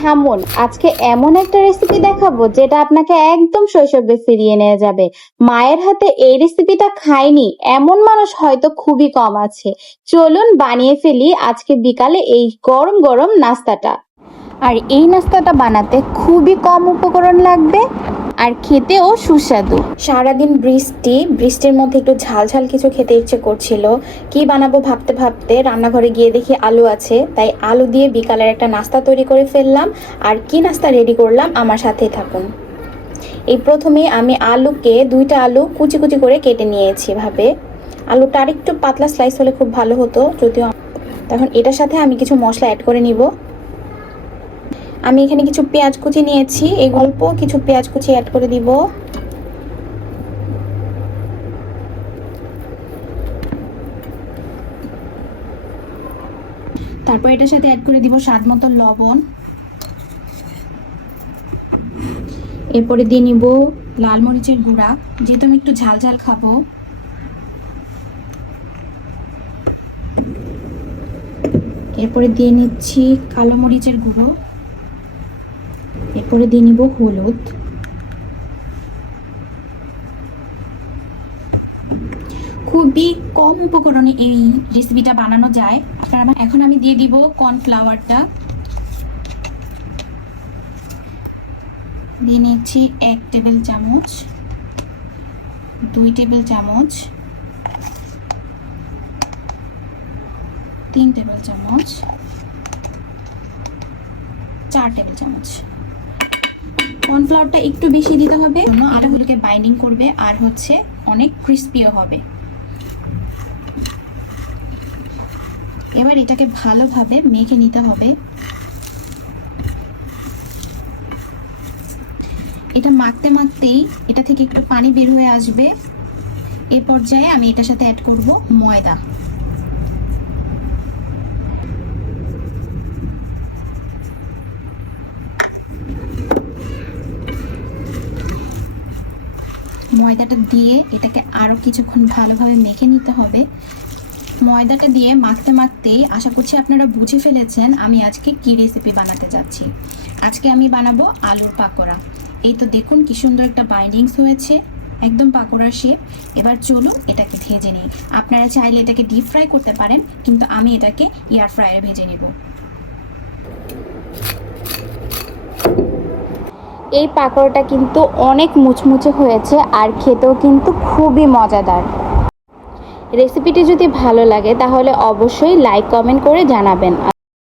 থামুন, আজকে এমন একটা রেসিপি দেখাবো যেটা আপনাকে একদম শৈশবে ফিরিয়ে নিয়ে যাবে। মায়ের হাতে এই রেসিপিটা খায়নি এমন মানুষ হয়তো খুবই কম আছে। চলুন বানিয়ে ফেলি আজকে বিকালে এই গরম গরম নাস্তাটা। আর এই নাস্তাটা বানাতে খুবই কম উপকরণ লাগবে আর খেতেও সুস্বাদু। সারাদিন বৃষ্টির মধ্যে একটু ঝাল ঝাল কিছু খেতে ইচ্ছে করছিল। কি বানাবো ভাবতে ভাবতে রান্নাঘরে গিয়ে দেখি আলু আছে, তাই আলু দিয়ে বিকালের একটা নাস্তা তৈরি করে ফেললাম। আর কি নাস্তা রেডি করলাম আমার সাথেই থাকুন। এই প্রথমে আমি দুইটা আলু কুচি কুচি করে কেটে নিয়েছি ভাবে। আলুটা আর একটু পাতলা স্লাইস হলে খুব ভালো হতো, যদিও। তখন এটার সাথে আমি কিছু মশলা অ্যাড করে নিব। আমি এখানে কিছু পেঁয়াজ কুচি নিয়েছি, এই অল্প কিছু পেঁয়াজ কুচি অ্যাড করে দিব। তারপর এটার সাথে অ্যাড করে দিব স্বাদ মতো লবণ। এরপরে দিয়ে নিব লাল মরিচের গুঁড়া, যেহেতু আমি একটু ঝাল ঝাল খাবো। এরপরে দিয়ে নিচ্ছি কালো মরিচের গুঁড়ো। এরপরে দিয়ে নিব হলুদ। খুবই কম উপকরণে এই রেসিপিটা বানানো যায়। এখন আমি দিয়ে দিব কর্নফ্লাওয়ারটা। দিয়ে নিচ্ছি 1 টেবিল চামচ, 2 টেবিল চামচ, 3 টেবিল চামচ, 4 টেবিল চামচ। কর্নফ্লাওয়ারটা একটু বেশি দিতে হবে, আলুগুলোকে বাইন্ডিং করবে আর অনেক ক্রিস্পিও হবে। এবার এটাকে ভালোভাবে মেখে নিতে হবে। এটা মাখতে মাখতেই এটা থেকে একটু পানি বের হয়ে আসবে। এই পর্যায়ে আমি এটার সাথে অ্যাড করব ময়দা। ময়দাটা দিয়ে এটাকে আরো কিছুক্ষণ ভালোভাবে মেখে নিতে হবে। ময়দাটা দিয়ে মাখতে মাখতেই আশা করছি আপনারা বুঝে ফেলেছেন আমি আজকে কি রেসিপি বানাতে যাচ্ছি। আজকে আমি বানাবো আলুর পাকোড়া। এই তো দেখুন কি সুন্দর একটা বাইন্ডিংস হয়েছে, একদম পাকোড়ার শেপ। এবার চলুন এটাকে ভেজে নিই। আপনারা চাইলে এটাকে ডিপ ফ্রাই করতে পারেন, কিন্তু আমি এটাকে এয়ার ফ্রায়ারে ভেজে নিব। এই পাকোড়াটা কিন্তু অনেক মুচমুচে হয়েছে আর খেতেও কিন্তু খুবই মজাদার। রেসিপিটি যদি ভালো লাগে তাহলে অবশ্যই লাইক কমেন্ট করে জানাবেন।